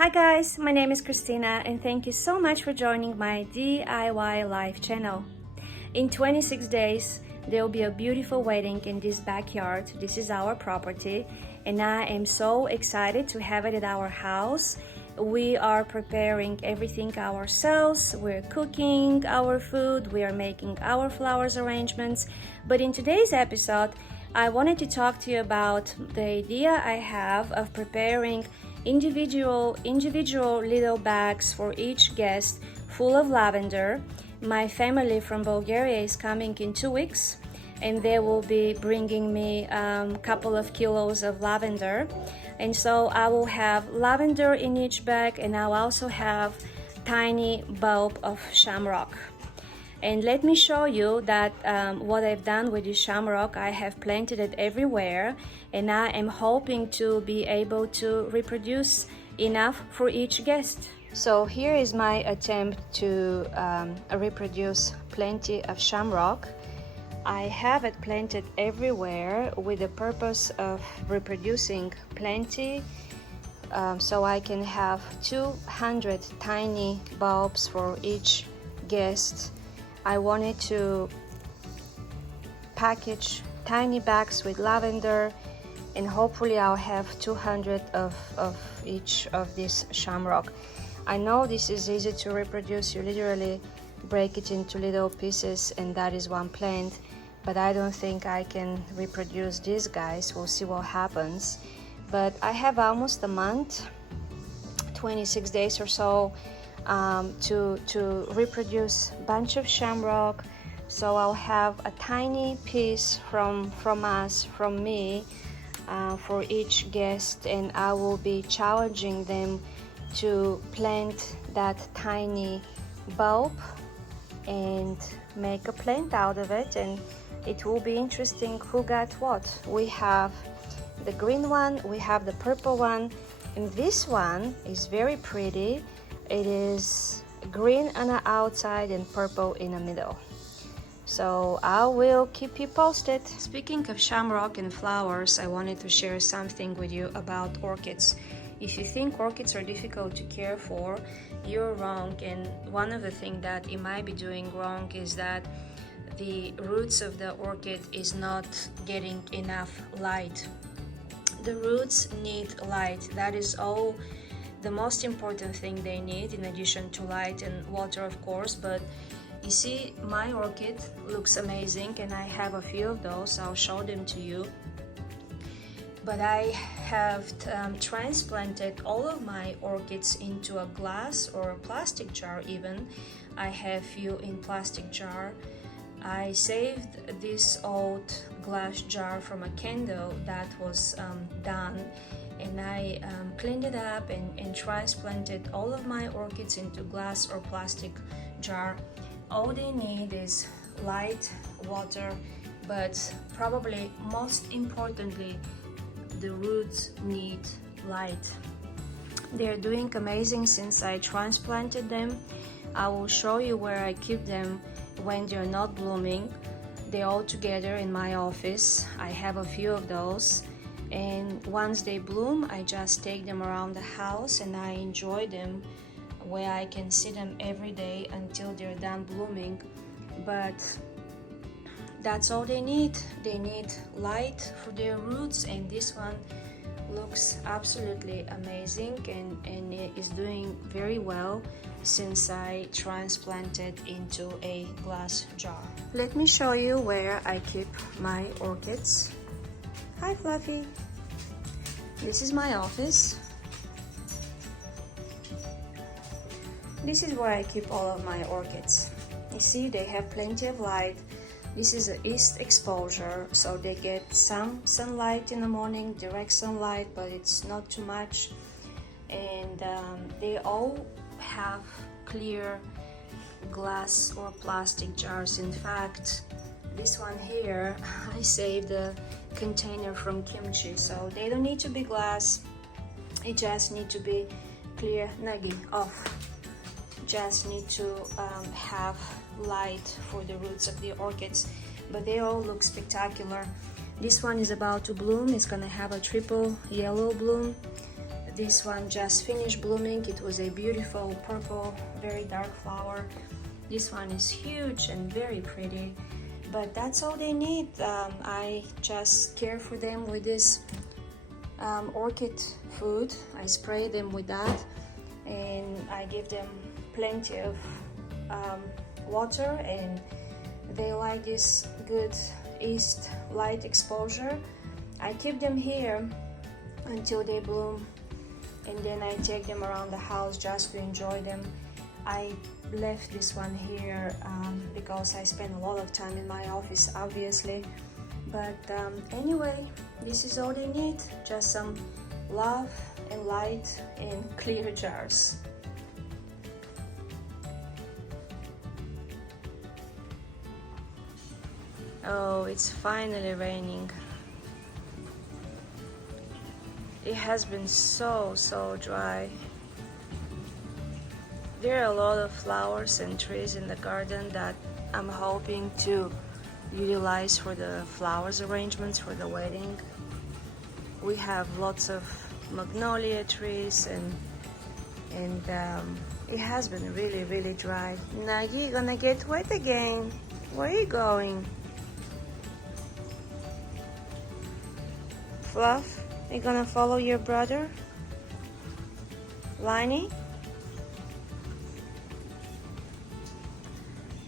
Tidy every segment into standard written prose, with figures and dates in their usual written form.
Hi guys, my name is Christina and thank you so much for joining my DIY life channel. In 26 days, there will be a beautiful wedding in this backyard. This is our property and I am so excited to have it at our house. We are preparing everything ourselves. We're cooking our food, we are making our flowers arrangements. But in today's episode, I wanted to talk to you about the idea I have of preparing individual little bags for each guest full of lavender. My family from Bulgaria is coming in 2 weeks and they will be bringing me a couple of kilos of lavender, and so I will have lavender in each bag and I'll also have tiny bulb of shamrock. And let me show you that what I've done with this shamrock. I have planted it everywhere and I am hoping to be able to reproduce enough for each guest. So here is my attempt to reproduce plenty of shamrock. I have it planted everywhere with the purpose of reproducing plenty, so I can have 200 tiny bulbs for each guest. I wanted to package tiny bags with lavender and hopefully I'll have 200 of each of this shamrock. I know this is easy to reproduce. You literally break it into little pieces and that is one plant, but I don't think I can reproduce these guys. We'll see what happens. But I have almost a month, 26 days or so, to reproduce a bunch of shamrock. So I'll have a tiny piece from me for each guest, and I will be challenging them to plant that tiny bulb and make a plant out of it, and it will be interesting who got what. We have the green one, we have the purple one, and this one is very pretty. It is green on the outside and purple in the middle. So I will keep you posted. Speaking of shamrock and flowers, I wanted to share something with you about orchids. If you think orchids are difficult to care for, you're wrong. And one of the things that you might be doing wrong is that the roots of the orchid is not getting enough light. The roots need light. That is all. The most important thing they need, in addition to light and water, of course. But you see, my orchid looks amazing and I have a few of those. I'll show them to you. But I have transplanted all of my orchids into a glass or a plastic jar even. I have few in plastic jar. I saved this old glass jar from a candle that was done, and I cleaned it up and transplanted all of my orchids into glass or plastic jar. All they need is light, water, but probably most importantly, the roots need light. They're doing amazing since I transplanted them. I will show you where I keep them when they're not blooming. They're all together in my office. I have a few of those. And once they bloom, I just take them around the house and I enjoy them, where I can see them every day until they're done blooming. But that's all they need. They need light for their roots, and this one looks absolutely amazing and it is doing very well since I transplanted into a glass jar. Let me show you where I keep my orchids. Hi Fluffy! This is my office. This is where I keep all of my orchids. You see, they have plenty of light. This is an east exposure, so they get some sunlight in the morning, direct sunlight, but it's not too much. And they all have clear glass or plastic jars. In fact, this one here, I saved the container from kimchi, so they don't need to be glass. It just need to be clear. Nagi, off. Just need to have light for the roots of the orchids, but they all look spectacular. This one is about to bloom. It's gonna have a triple yellow bloom. This one just finished blooming. It was a beautiful purple, very dark flower. This one is huge and very pretty, but that's all they need. I just care for them with this orchid food. I spray them with that, and I give them plenty of water, and they like this good east light exposure. I keep them here until they bloom, and then I take them around the house just to enjoy them. I left this one here because I spend a lot of time in my office, obviously, but anyway, this is all they need, just some love and light in clear jars. Oh, it's finally raining. It has been so dry. There are a lot of flowers and trees in the garden that I'm hoping to utilize for the flowers arrangements for the wedding. We have lots of magnolia trees, and it has been really dry. Now you're gonna get wet again. Where are you going? Fluff, you gonna follow your brother? Liney?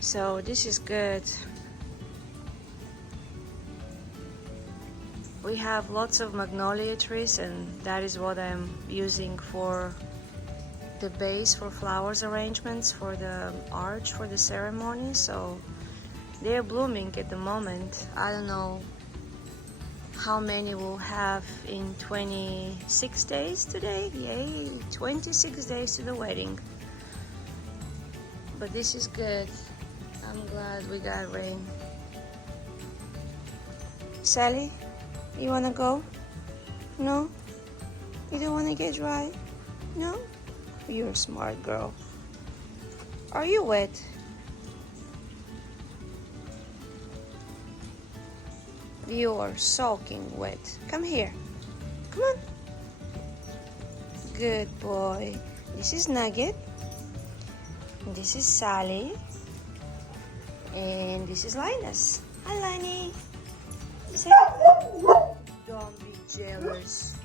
So this is good. We have lots of magnolia trees, and that is what I'm using for the base for flowers arrangements for the arch for the ceremony. So they're blooming at the moment. I don't know how many we'll have in 26 days today. Yay, 26 days to the wedding. But this is good. I'm glad we got rain. Sally, you wanna go? No? You don't wanna get dry? No? You're a smart girl. Are you wet? You're soaking wet. Come here. Come on. Good boy. This is Nugget. This is Sally. And this is Linus. Hi, Liney. Say hello. Don't be jealous.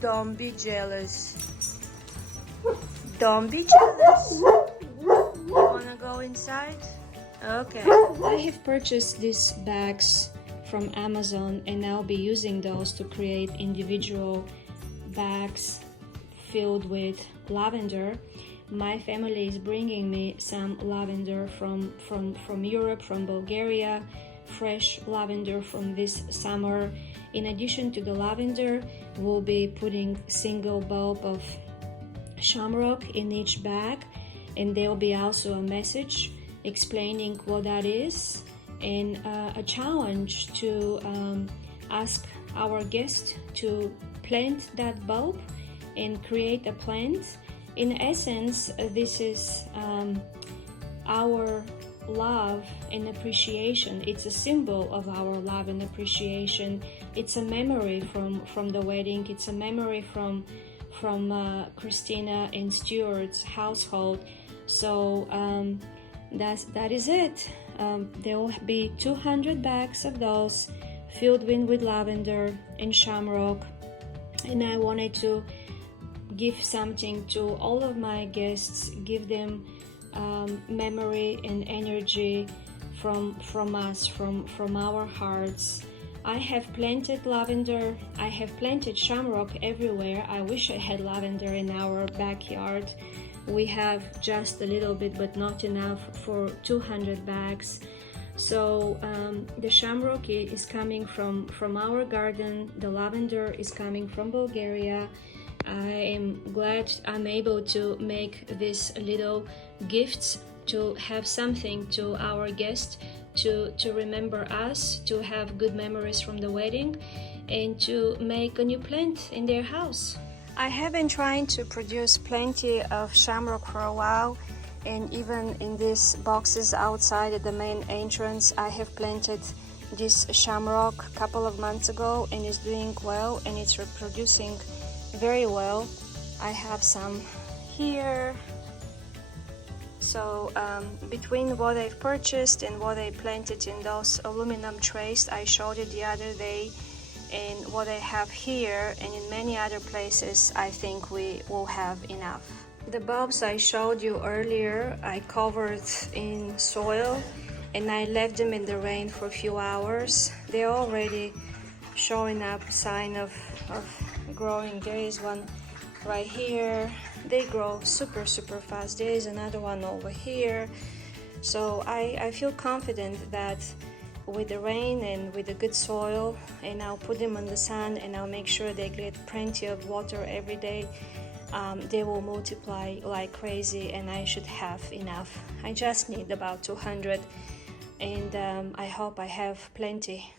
Don't be jealous. Don't be jealous. You wanna go inside? Okay. I have purchased these bags from Amazon, and I'll be using those to create individual bags filled with lavender. My family is bringing me some lavender from Europe, from Bulgaria, fresh lavender from this summer. In addition to the lavender, we'll be putting single bulb of shamrock in each bag, and there'll be also a message explaining what that is, and a challenge to ask our guest to plant that bulb and create a plant. In essence, this is our love and appreciation. It's a symbol of our love and appreciation. It's a memory from the wedding. It's a memory from Christina and Stuart's household. So that is it. There will be 200 bags of those filled with lavender and shamrock, and I wanted to give something to all of my guests, give them memory and energy from us, from our hearts. I have planted lavender, I have planted shamrock everywhere. I wish I had lavender in our backyard. We have just a little bit, but not enough for 200 bags. So the shamrock is coming from our garden. The lavender is coming from Bulgaria. I am glad I'm able to make these little gifts, to have something to our guests, to remember us, to have good memories from the wedding, and to make a new plant in their house. I have been trying to produce plenty of shamrock for a while, and even in these boxes outside at the main entrance, I have planted this shamrock a couple of months ago, and it's doing well, and it's reproducing very well. I have some here. So between what I've purchased and what I planted in those aluminum trays I showed you the other day, and what I have here and in many other places, I think we will have enough. The bulbs I showed you earlier, I covered in soil and I left them in the rain for a few hours. They're already showing up sign of growing. There is one right here. They grow super fast. There is another one over here. So I feel confident that with the rain and with the good soil, and I'll put them in the sun and I'll make sure they get plenty of water every day, they will multiply like crazy and I should have enough. I just need about 200, and I hope I have plenty.